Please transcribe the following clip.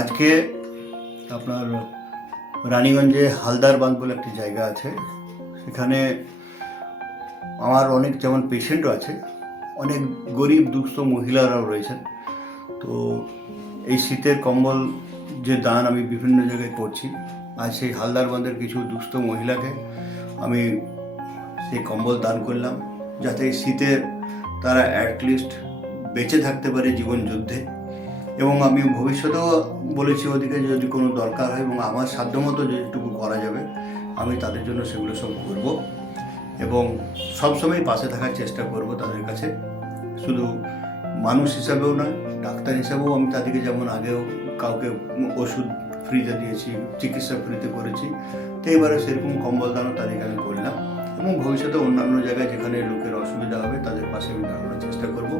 আজকে আপনার রানীগঞ্জে হালদার বাঁধ বলে একটি জায়গা আছে, সেখানে আমার অনেক যেমন পেশেন্টও আছে, অনেক গরিব দুস্থ মহিলারাও রয়েছেন। তো এই শীতের কম্বল যে দান আমি বিভিন্ন জায়গায় করছি, আজ সেই হালদার বাঁধের কিছু দুস্থ মহিলাকে আমি সেই কম্বল দান করলাম, যাতে শীতে তারা অ্যাটলিস্ট বেঁচে থাকতে পারে জীবন যুদ্ধে। এবং আমি ভবিষ্যতেও বলেছি ওদিকে যদি কোনো দরকার হয় এবং আমার সাধ্যমতো যেটুকু করা যাবে আমি তাদের জন্য সেগুলো সব করব এবং সবসময় পাশে থাকার চেষ্টা করব তাদের কাছে। শুধু মানুষ হিসাবেও নয়, ডাক্তার হিসাবেও আমি তাদেরকে যেমন আগেও কাউকে ওষুধ ফ্রিতে দিয়েছি, চিকিৎসা ফ্রিতে করেছি, তো এবারে সেরকম কম্বল দানও তাদেরকে আমি করলাম এবং ভবিষ্যতে অন্যান্য জায়গায় যেখানে লোকের অসুবিধা হবে তাদের পাশে আমি দাঁড়ানোর চেষ্টা করব।